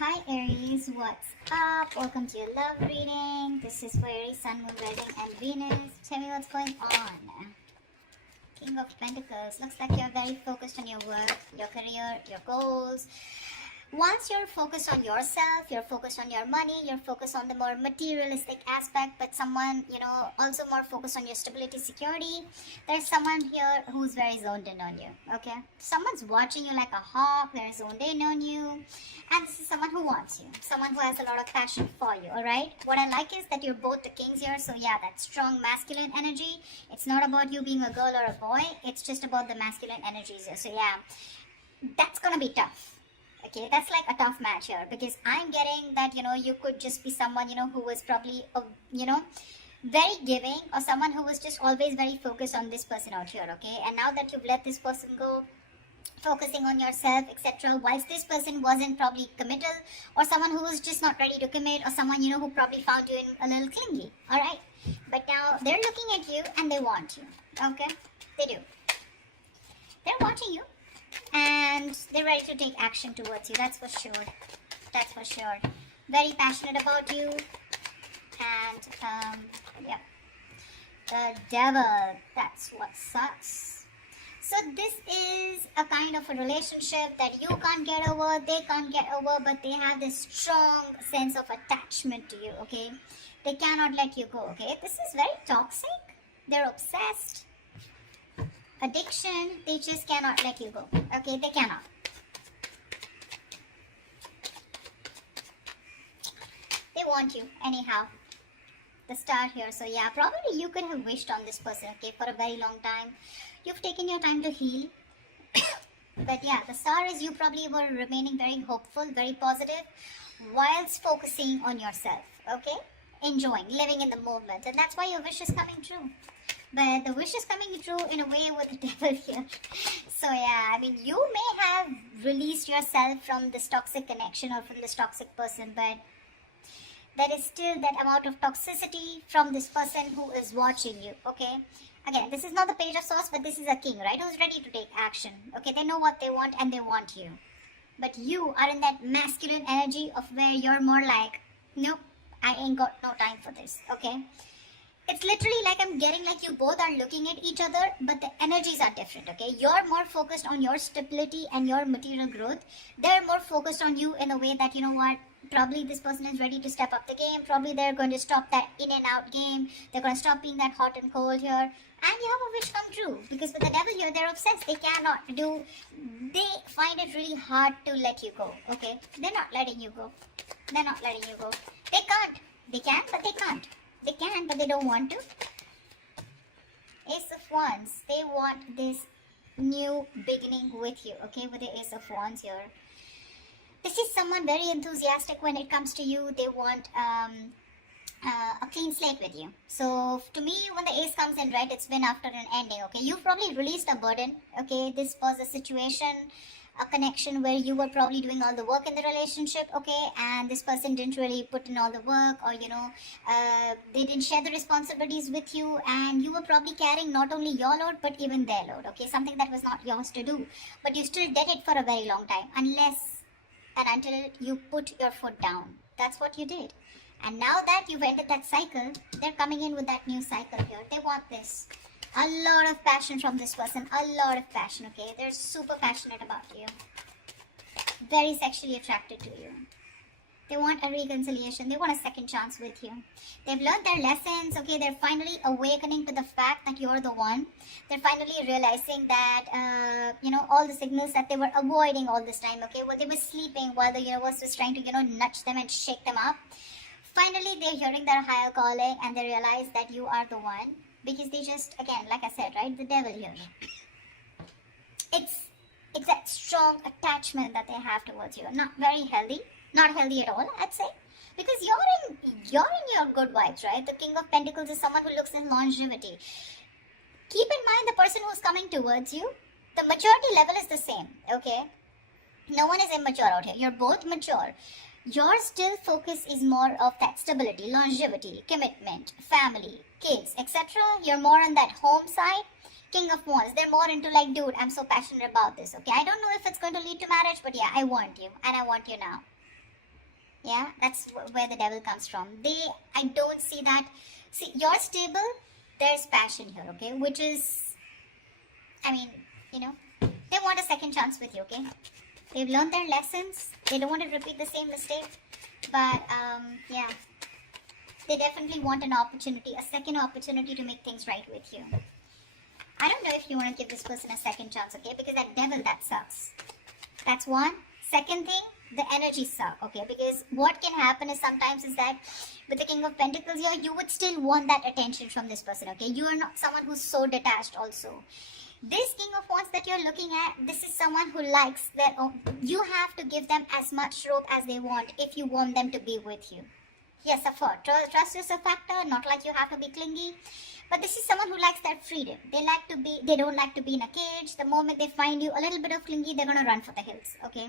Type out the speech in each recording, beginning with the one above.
Hi Aries, what's up? Welcome to your love reading. This is for Aries, Sun, Moon, Rising, and Venus. Tell me what's going on. King of Pentacles. Looks like you're very focused on your work, your career, your goals. Once you're focused on yourself, you're focused on your money, you're focused on the more materialistic aspect, but someone, also more focused on your stability, security. There's someone here who's very zoned in on you, okay? Someone's watching you like a hawk, they're zoned in on you. And this is someone who wants you, someone who has a lot of passion for you, alright? What I like is that you're both the kings here, so yeah, that strong masculine energy. It's not about you being a girl or a boy, it's just about the masculine energies here. So yeah, that's gonna be tough. Okay, that's like a tough match here because I'm getting that, you could just be someone, who was probably, very giving, or someone who was just always very focused on this person out here, okay? And now that you've let this person go, focusing on yourself, etc., whilst this person wasn't probably committal, or someone who was just not ready to commit, or someone, who probably found you in a little clingy, alright? But now they're looking at you and they want you, okay? They do. They're watching you. And they're ready to take action towards you, that's for sure. That's for sure. Very passionate about you. And, yeah. The devil, that's what sucks. So this is a kind of a relationship that you can't get over, they can't get over, but they have this strong sense of attachment to you, okay? They cannot let you go, okay? This is very toxic. They're obsessed. Addiction, they just cannot let you go. Okay, they cannot. They want you anyhow. The star here. So yeah, probably you could have wished on this person, okay, for a very long time. You've taken your time to heal. But yeah, the star is you probably were remaining very hopeful, very positive, whilst focusing on yourself, okay? Enjoying, living in the moment. And that's why your wish is coming true. But the wish is coming true in a way with the devil here. So yeah, I mean, you may have released yourself from this toxic connection or from this toxic person, but there is still that amount of toxicity from this person who is watching you, okay? Again, this is not the Page of Swords, but this is a king, right? Who's ready to take action, okay? They know what they want and they want you. But you are in that masculine energy of where you're more like, nope, I ain't got no time for this, okay? It's literally like I'm getting like you both are looking at each other, but the energies are different, okay? You're more focused on your stability and your material growth. They're more focused on you in a way that, you know what, probably this person is ready to step up the game. Probably they're going to stop that in and out game. They're going to stop being that hot and cold here. And you have a wish come true. Because with the devil here, they're obsessed. They find it really hard to let you go, okay? They're not letting you go. They're not letting you go. They can't. They can, but they can't. They can, but they don't want to. Ace of Wands. They want this new beginning with you, okay? With the Ace of Wands here. This is someone very enthusiastic when it comes to you. They want a clean slate with you. So to me, when the ace comes in, right, it's been after an ending, okay? You've probably released a burden, okay? This was a situation, a connection where you were probably doing all the work in the relationship, okay, and this person didn't really put in all the work, or they didn't share the responsibilities with you, and you were probably carrying not only your load but even their load, okay, something that was not yours to do, but you still did it for a very long time, unless and until you put your foot down. That's what you did. And now that you've ended that cycle, they're coming in with that new cycle here. They want this. A lot of passion from this person. A lot of passion, okay? They're super passionate about you. Very sexually attracted to you. They want a reconciliation. They want a second chance with you. They've learned their lessons, okay? They're finally awakening to the fact that you're the one. They're finally realizing that, all the signals that they were avoiding all this time, okay? While they were sleeping, while the universe was trying to, nudge them and shake them up. Finally, they're hearing their higher calling and they realize that you are the one. Because they just, again, like I said, right, the devil here. It's that strong attachment that they have towards you. Not very healthy. Not healthy at all, I'd say. Because you're in your good vibes, right? The King of Pentacles is someone who looks in longevity. Keep in mind the person who's coming towards you, the maturity level is the same, okay? No one is immature out here. You're both mature. Your still focus is more of that stability, longevity, commitment, family, kids, etc. You're more on that home side. King of Wands, they're more into like, dude, I'm so passionate about this, okay? I don't know if it's going to lead to marriage, but yeah, I want you, and I want you now. Yeah, that's where the devil comes from. I don't see that. See, you're stable, there's passion here, okay? Which is, I mean, you know, they want a second chance with you, okay? They've learned their lessons. They don't want to repeat the same mistake. But, yeah, they definitely want an opportunity, a second opportunity to make things right with you. I don't know if you want to give this person a second chance, okay? Because that devil, that sucks. That's one. Second thing, the energy suck, okay? Because what can happen is sometimes is that with the King of Pentacles here, you would still want that attention from this person, okay? You are not someone who's so detached also. This King of Wands that you're looking at, this is someone who likes their own. You have to give them as much rope as they want if you want them to be with you. Yes, of course. Trust is a factor, not like you have to be clingy. But this is someone who likes that freedom. They don't like to be in a cage. The moment they find you a little bit of clingy, they're going to run for the hills, okay?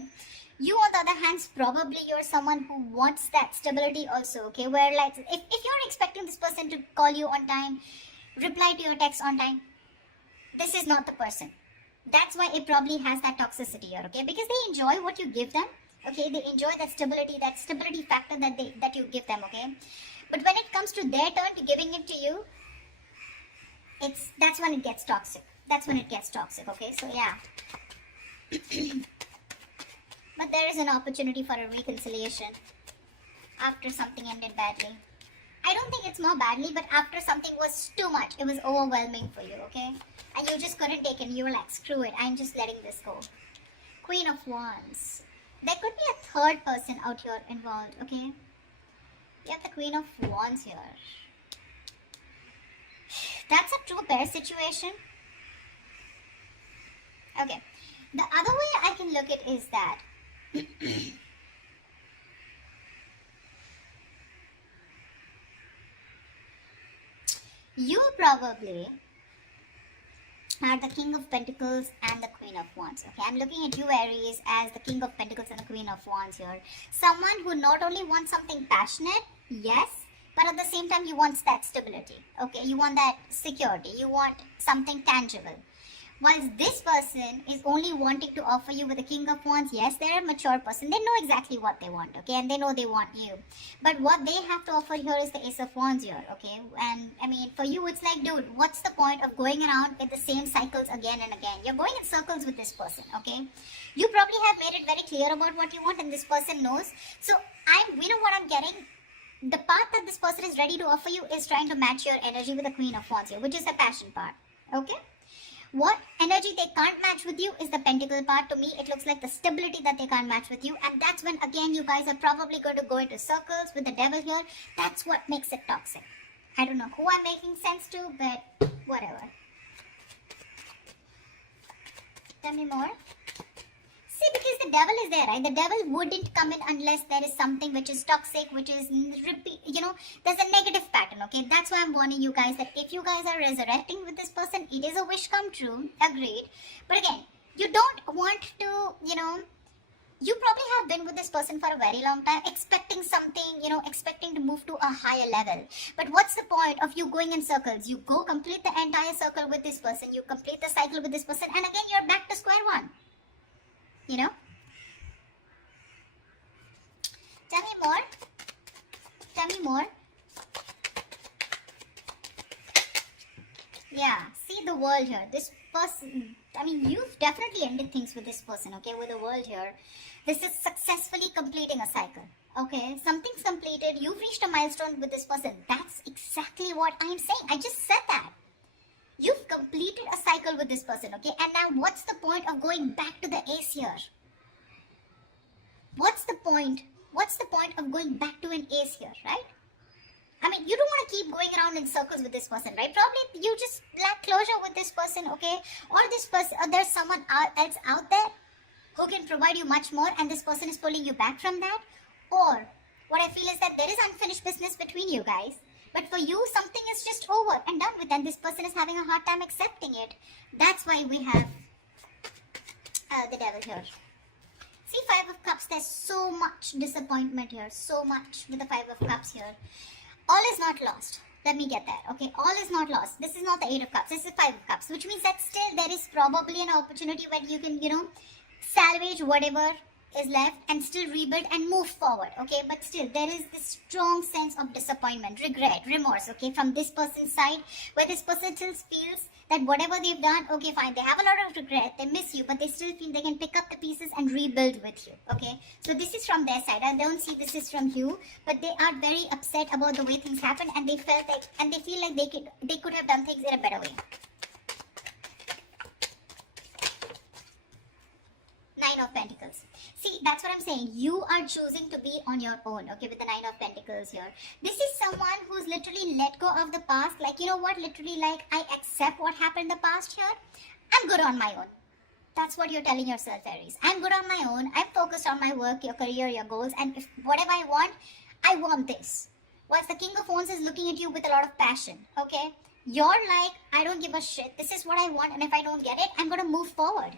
You, on the other hand, probably you're someone who wants that stability also, okay? Where, like, if you're expecting this person to call you on time, reply to your text on time, this is not the person. That's why it probably has that toxicity here, okay? Because they enjoy what you give them, okay? They enjoy that stability factor that you give them, okay? But when it comes to their turn to giving it to you, that's when it gets toxic. That's when it gets toxic, okay? So yeah. But there is an opportunity for a reconciliation after something ended badly. I don't think it's more badly, but after something was too much, it was overwhelming for you, okay? And you just couldn't take it. You were like, screw it, I'm just letting this go. Queen of Wands. There could be a third person out here involved, okay? You have the Queen of Wands here. That's a true pair situation. Okay. The other way I can look at it is that you probably are the King of Pentacles and the Queen of Wands. Okay, I'm looking at you, Aries, as the King of Pentacles and the Queen of Wands here. Someone who not only wants something passionate, yes, but at the same time you want that stability. Okay, you want that security. You want something tangible. Whilst this person is only wanting to offer you with the King of Wands, yes, they're a mature person. They know exactly what they want, okay? And they know they want you. But what they have to offer here is the Ace of Wands here, okay? And, I mean, for you, it's like, dude, what's the point of going around with the same cycles again and again? You're going in circles with this person, okay? You probably have made it very clear about what you want and this person knows. So, you know what I'm getting? The part that this person is ready to offer you is trying to match your energy with the Queen of Wands here, which is the passion part, okay? What energy they can't match with you is the pentacle part. To me, it looks like the stability that they can't match with you. And that's when, again, you guys are probably going to go into circles with the devil here. That's what makes it toxic. I don't know who I'm making sense to, but whatever. Tell me more. See, because the devil is there, right? The devil wouldn't come in unless there is something which is toxic, which is, there's a negative pattern, okay? That's why I'm warning you guys that if you guys are resurrecting with this person, it is a wish come true, agreed. But again, you don't want to, you probably have been with this person for a very long time, expecting something, expecting to move to a higher level. But what's the point of you going in circles? You go complete the entire circle with this person, you complete the cycle with this person, and again, you're back to square one. Tell me more. Tell me more. Yeah, see the world here. This person, you've definitely ended things with this person, okay, with the world here. This is successfully completing a cycle, okay? Something's completed. You've reached a milestone with this person. That's exactly what I'm saying. I just said that. You've completed a cycle with this person, okay? And now what's the point of going back to the ace here? What's the point? What's the point of going back to an ace here, right? You don't want to keep going around in circles with this person, right? Probably you just lack closure with this person, okay? Or this person, or there's someone else out there who can provide you much more and this person is pulling you back from that. Or what I feel is that there is unfinished business between you guys. But for you, something is just over and done with and this person is having a hard time accepting it. That's why we have the devil here. See, Five of Cups, there's so much disappointment here. So much with the Five of Cups here. All is not lost. Let me get that, okay? All is not lost. This is not the Eight of Cups. This is Five of Cups, which means that still there is probably an opportunity where you can, salvage whatever is left and still rebuild and move forward, okay? But still there is this strong sense of disappointment, regret, remorse, okay, from this person's side, where this person still feels that whatever they've done, okay, fine, they have a lot of regret, they miss you, but they still feel they can pick up the pieces and rebuild with you, okay? So this is from their side. I don't see this is from you, but they are very upset about the way things happened, and they felt like, and they feel like they could have done things in a better way. Nine of Pentacles. See, that's what I'm saying. You are choosing to be on your own, okay, with the Nine of Pentacles here. This is someone who's literally let go of the past. Like, you know what, literally, like, I accept what happened in the past here. I'm good on my own. That's what you're telling yourself, Aries. I'm good on my own. I'm focused on my work, your career, your goals. And if whatever I want this. Whilst the King of Wands is looking at you with a lot of passion, okay? You're like, I don't give a shit. This is what I want. And if I don't get it, I'm going to move forward.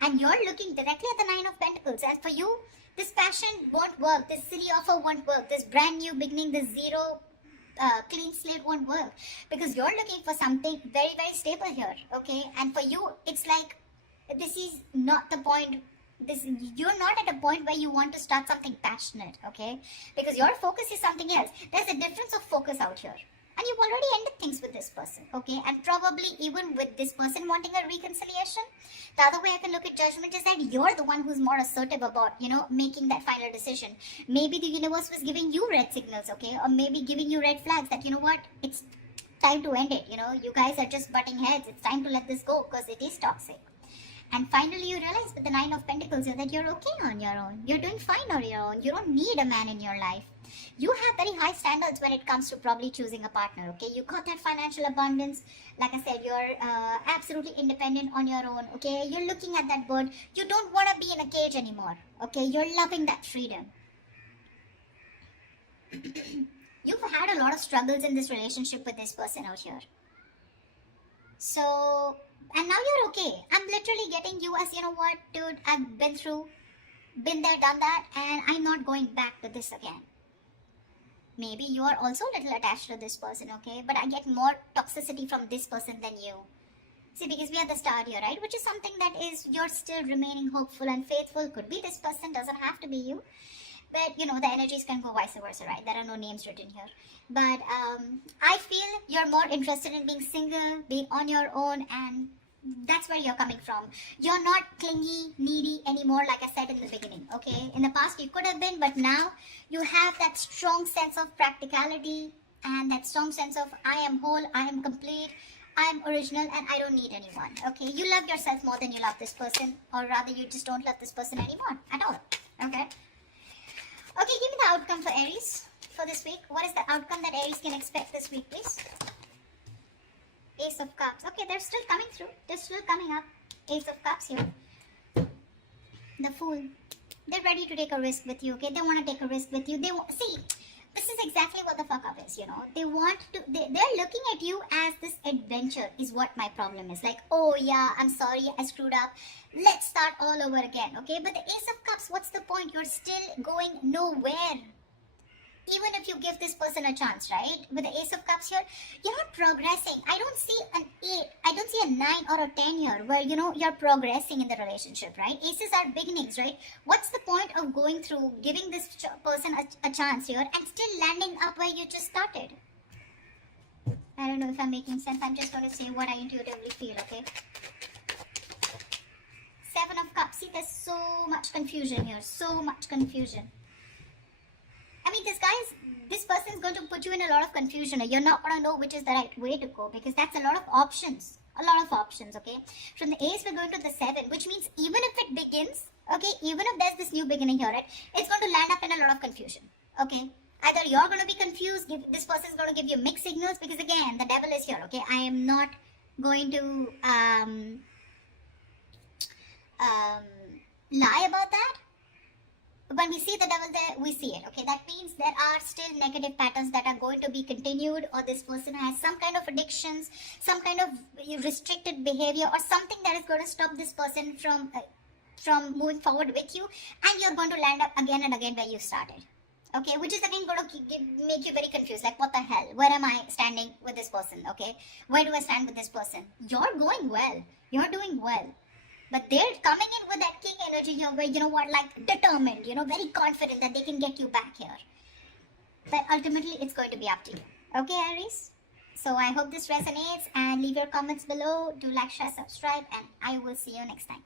And you're looking directly at the Nine of Pentacles. And for you, this passion won't work. This silly offer won't work. This brand new beginning, this zero clean slate won't work. Because you're looking for something very, very stable here. Okay? And for you, it's like, this is not the point. You're not at a point where you want to start something passionate. Okay? Because your focus is something else. There's a difference of focus out here. And you've already ended things with this person, okay? And probably even with this person wanting a reconciliation, the other way I can look at Judgment is that you're the one who's more assertive about, you know, making that final decision. Maybe the universe was giving you red signals, okay? Or maybe giving you red flags that, you know what, it's time to end it, you know? You guys are just butting heads. It's time to let this go because it is toxic. And finally, you realize with the Nine of Pentacles here that you're okay on your own. You're doing fine on your own. You don't need a man in your life. You have very high standards when it comes to probably choosing a partner, okay? You got that financial abundance. Like I said, you're absolutely independent on your own, okay? You're looking at that bird. You don't want to be in a cage anymore, okay? You're loving that freedom. You've had a lot of struggles in this relationship with this person out here. So, and now you're okay. I'm literally getting you as, you know what, dude, I've been there, done that, and I'm not going back to this again. Maybe you are also a little attached to this person, okay? But I get more toxicity from this person than you. See, because we are the star here, right? Which is something that is, you're still remaining hopeful and faithful. Could be this person, doesn't have to be you. But, you know, the energies can go vice versa, right? There are no names written here. But I feel you're more interested in being single, being on your own, and that's where you're coming from. You're not clingy, needy anymore, like I said in the beginning, okay? In the past, you could have been, but now you have that strong sense of practicality and that strong sense of I am whole, I am complete, I am original, and I don't need anyone, okay? You love yourself more than you love this person, or rather, you just don't love this person anymore at all, okay? Okay, give me the outcome for Aries for this week. What is the outcome that Aries can expect this week, please? Ace of Cups. Okay, they're still coming through. They're still coming up. Ace of Cups here. The Fool. They're ready to take a risk with you, okay? They want to take a risk with you. See, this is exactly what the fuck up is, you know? They're looking at you as this adventure is what my problem is. Like, oh yeah, I'm sorry, I screwed up. Let's start all over again, okay? But the Ace of Cups, what's the point? You're still going nowhere. Even if you give this person a chance, right? With the Ace of Cups here, you're not progressing. I don't see an 8. I don't see a 9 or a 10 here where, you know, you're progressing in the relationship, right? Aces are beginnings, right? What's the point of going through, giving this person a chance here and still landing up where you just started? I don't know if I'm making sense. I'm just going to say what I intuitively feel, okay? 7 of Cups. See, there's so much confusion here. So much confusion. I mean, this person is going to put you in a lot of confusion. You're not going to know which is the right way to go because that's a lot of options. A lot of options, okay? From the Ace, we're going to the 7, which means even if it begins, okay, even if there's this new beginning here, right, it's going to land up in a lot of confusion, okay? Either you're going to be confused, this person is going to give you mixed signals because, again, the devil is here, okay? I am not going to lie about that. When we see the devil there, we see it, okay? That means there are still negative patterns that are going to be continued, or this person has some kind of addictions, some kind of restricted behavior, or something that is going to stop this person from moving forward with you, and you're going to land up again and again where you started, okay? Which is again going to make you very confused, like what the hell? Where am I standing with this person, okay? Where do I stand with this person? You're going well. You're doing well. But they're coming in with that king energy here where, you know what, like determined, you know, very confident that they can get you back here. But ultimately, it's going to be up to you. Okay, Aries? So I hope this resonates, and leave your comments below. Do like, share, subscribe, and I will see you next time.